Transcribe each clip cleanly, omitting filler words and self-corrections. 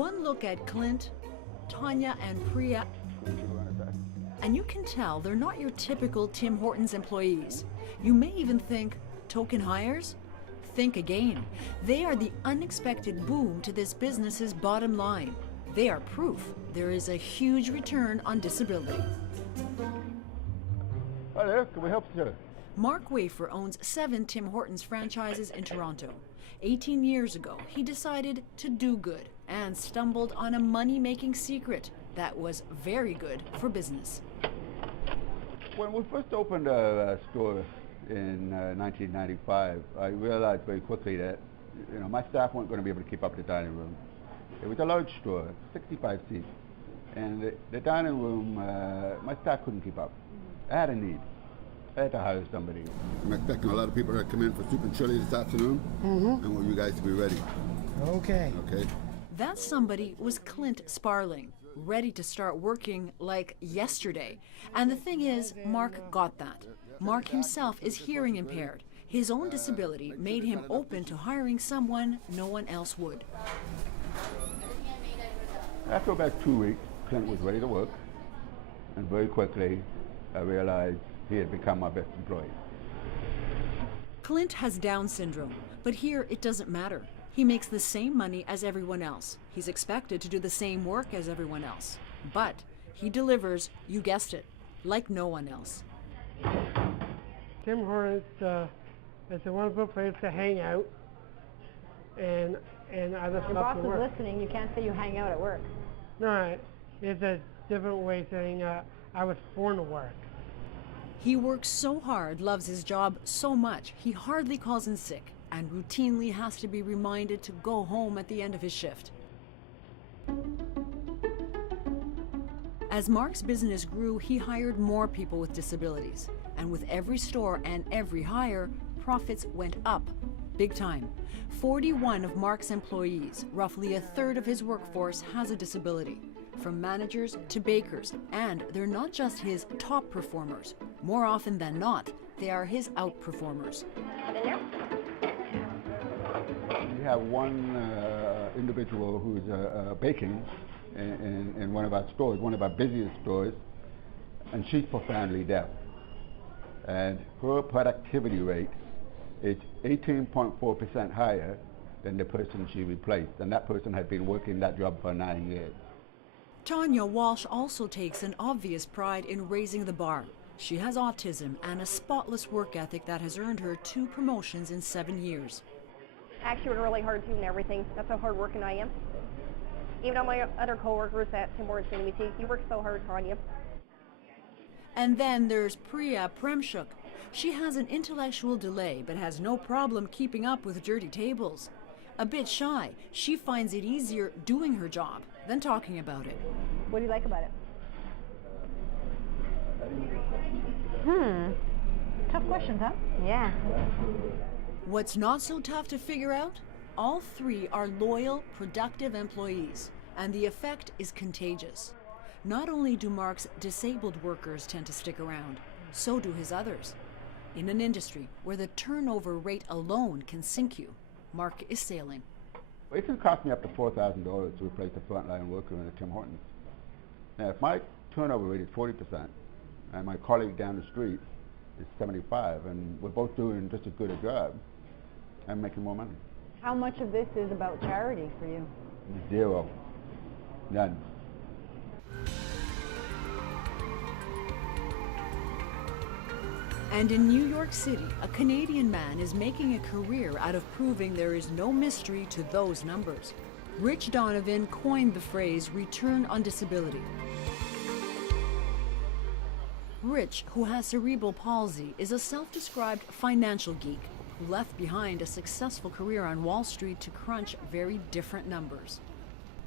One look at Clint, Tanya, and Priya, and you can tell they're not your typical Tim Hortons employees. You may even think, token hires? Think again. They are the unexpected boom to this business's bottom line. They are proof there is a huge return on disability. Hi there, can we help you, sir? Mark Wafer owns 7 Tim Hortons franchises in Toronto. 18 years ago, he decided to do good and stumbled on a money-making secret that was very good for business. When we first opened a store in 1995, I realized very quickly that my staff weren't going to be able to keep up the dining room. It was a large store, 65 seats, and the dining room, my staff couldn't keep up. I had a need. I had to hire somebody. I'm expecting a lot of people to come in for soup and chili this afternoon. I want you guys to be ready. Okay. Okay. That somebody was Clint Sparling, ready to start working like yesterday. And the thing is, Mark got that. Mark himself is hearing impaired. His own disability made him open to hiring someone no one else would. After about 2 weeks, Clint was ready to work, and very quickly I realized he had become my best employee. Clint has Down syndrome, but here it doesn't matter. He makes the same money as everyone else. He's expected to do the same work as everyone else. But he delivers, you guessed it, like no one else. Tim Hortons is a wonderful place to hang out and other Your stuff boss to work. is listening. You can't say you hang out at work. No, it's a different way of saying I was born to work. He works so hard, loves his job so much, he hardly calls in sick and routinely has to be reminded to go home at the end of his shift. As Mark's business grew, he hired more people with disabilities. And with every store and every hire, profits went up, big time. 41 of Mark's employees, roughly a third of his workforce, has a disability. From managers to bakers, and they're not just his top performers. More often than not, they are his outperformers. We have one individual who's baking in one of our stores, one of our busiest stores, and she's profoundly deaf. And her productivity rate is 18.4% higher than the person she replaced, and that person had been working that job for 9 years. Tanya Walsh also takes an obvious pride in raising the bar. She has autism and a spotless work ethic that has earned her 2 promotions in 7 years. I actually work really hard too and everything. That's how hard working I am. Even all my other coworkers at Tim Hortons say to me, you work so hard, Tanya. And then there's Priya Premchuk. She has an intellectual delay but has no problem keeping up with dirty tables. A bit shy, she finds it easier doing her job than talking about it. What do you like about it? Tough questions, huh? Yeah. What's not so tough to figure out? All 3 are loyal, productive employees, and the effect is contagious. Not only do Mark's disabled workers tend to stick around, so do his others. In an industry where the turnover rate alone can sink you, Mark is sailing. It can cost me up to $4,000 to replace a frontline worker in a Tim Hortons. Now, if my turnover rate is 40% and my colleague down the street is 75, and we're both doing just as good a job, I'm making more money. How much of this is about charity for you? 0. None. And in New York City, a Canadian man is making a career out of proving there is no mystery to those numbers. Rich Donovan coined the phrase return on disability. Rich, who has cerebral palsy, is a self-described financial geek who left behind a successful career on Wall Street to crunch very different numbers.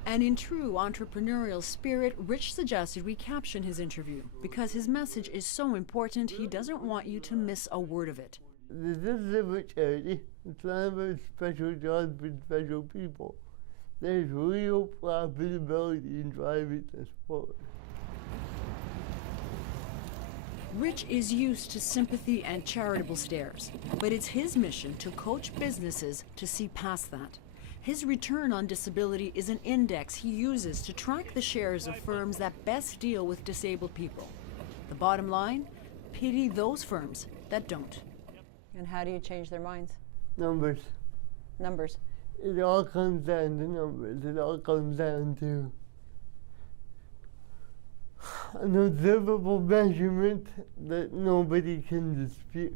And in true entrepreneurial spirit, Rich suggested we caption his interview because his message is so important he doesn't want you to miss a word of it. This is about charity. It's not about special jobs with special people. There's real profitability in driving this forward. Rich is used to sympathy and charitable stares, but it's his mission to coach businesses to see past that. His return on disability is an index he uses to track the shares of firms that best deal with disabled people. The bottom line, pity those firms that don't. And how do you change their minds? Numbers. Numbers. It all comes down to numbers. It all comes down to an observable measurement that nobody can dispute.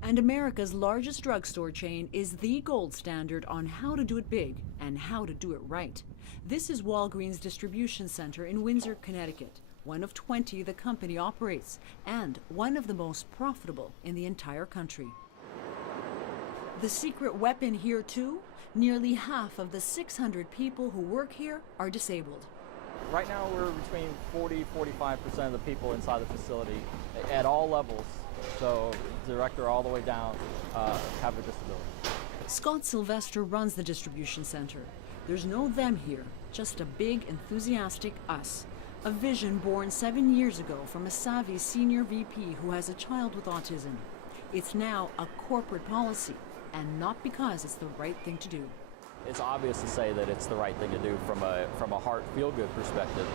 And America's largest drugstore chain is the gold standard on how to do it big and how to do it right. This is Walgreens Distribution Center in Windsor, Connecticut, one of 20 the company operates, and one of the most profitable in the entire country. The secret weapon here, too? Nearly half of the 600 people who work here are disabled. Right now we're between 40–45% of the people inside the facility at all levels, so director all the way down, have a disability. Scott Sylvester runs the distribution center. There's no them here, just a big, enthusiastic us. A vision born 7 years ago from a savvy senior VP who has a child with autism. It's now a corporate policy, and not because it's the right thing to do. It's obvious to say that it's the right thing to do from a heart feel-good perspective,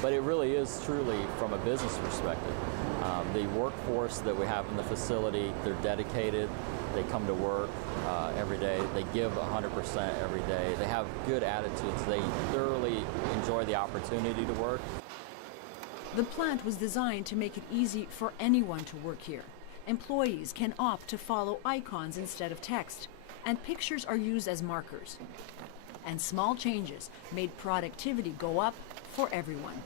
but it really is truly from a business perspective. The workforce that we have in the facility, they're dedicated, they come to work every day, they give 100% every day, they have good attitudes, they thoroughly enjoy the opportunity to work. The plant was designed to make it easy for anyone to work here. Employees can opt to follow icons instead of text, and pictures are used as markers. And small changes made productivity go up for everyone.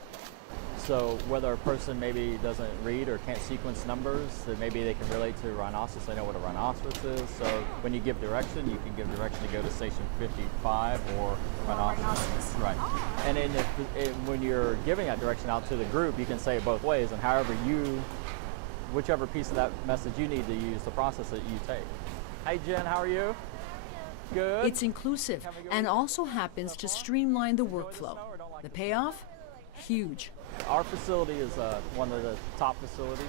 So whether a person maybe doesn't read or can't sequence numbers, that maybe they can relate to rhinoceros, they know what a rhinoceros is. So when you give direction, you can give direction to go to station 55 or rhinoceros. Right. And then when you're giving that direction out to the group, you can say it both ways, and however whichever piece of that message you need to use to process it, you take. Hey Jen, how are you? Good. It's inclusive and also happens to streamline the workflow. The payoff? Huge. Our facility is one of the top facilities.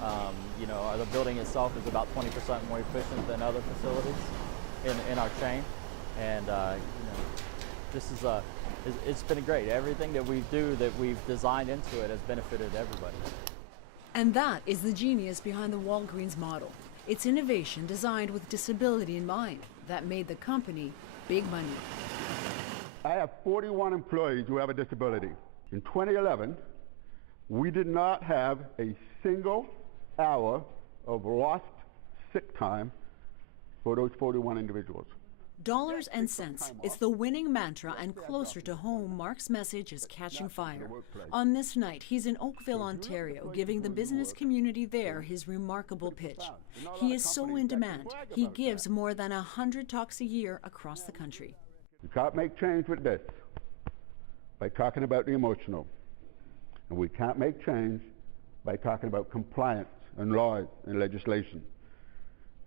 The building itself is about 20% more efficient than other facilities in our chain, and this is it's been great. Everything that we do, that we've designed into it, has benefited everybody. And that is the genius behind the Walgreens model. It's innovation designed with disability in mind that made the company big money. I have 41 employees who have a disability. In 2011, we did not have a single hour of lost sick time for those 41 individuals. Dollars and cents. It's the winning mantra, and closer to home, Mark's message is catching fire. On this night, he's in Oakville, Ontario, giving the business community there his remarkable pitch. He is so in demand, he gives more than 100 talks a year across the country. You can't make change with this by talking about the emotional. And we can't make change by talking about compliance and laws and legislation.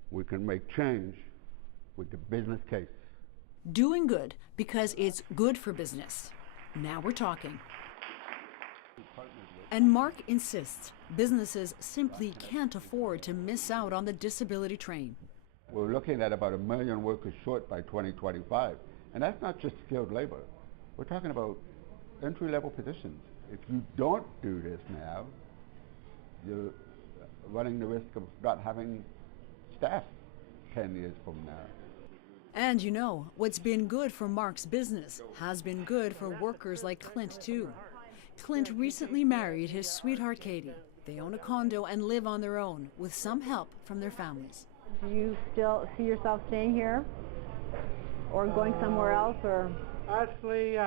We can make change with the business case. Doing good because it's good for business. Now we're talking. And Mark insists businesses simply can't afford to miss out on the disability train. We're looking at about 1 million workers short by 2025. And that's not just skilled labor. We're talking about entry-level positions. If you don't do this now, you're running the risk of not having staff 10 years from now. And you know, what's been good for Mark's business has been good for workers like Clint, too. Clint recently married his sweetheart, Katie. They own a condo and live on their own, with some help from their families. Do you still see yourself staying here? Or going somewhere else? Or Actually,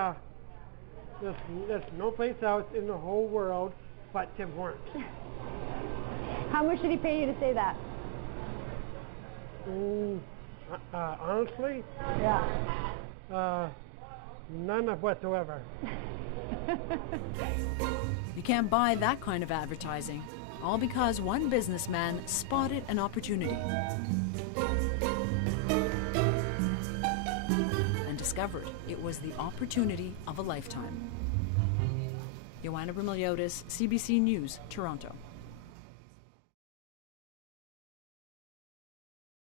there's no place else in the whole world but Tim Hortons. how much did he pay you to say that? Honestly, Yeah. none of whatsoever. You can't buy that kind of advertising, all because one businessman spotted an opportunity and discovered it was the opportunity of a lifetime. Joanna Brimiliotis, CBC News, Toronto.